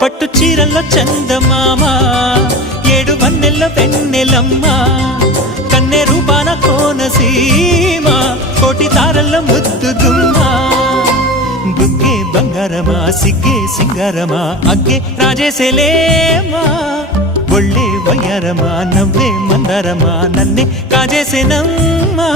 పట్టు చీరల్లో చందమామ ఏడు వన్నెల్ల వెన్నెలమ్మ కన్నె రూపాన కోనసీమ కోటి తారల్లో ముద్దుగుమ్మా బుగ్గే బంగారమా సిగ్గే సింగారమా అగ్గే రాజేసేలేమా ఒళ్ళే వయ్యారమా నవ్వే మందారమా నన్నే కాజేసేనమ్మా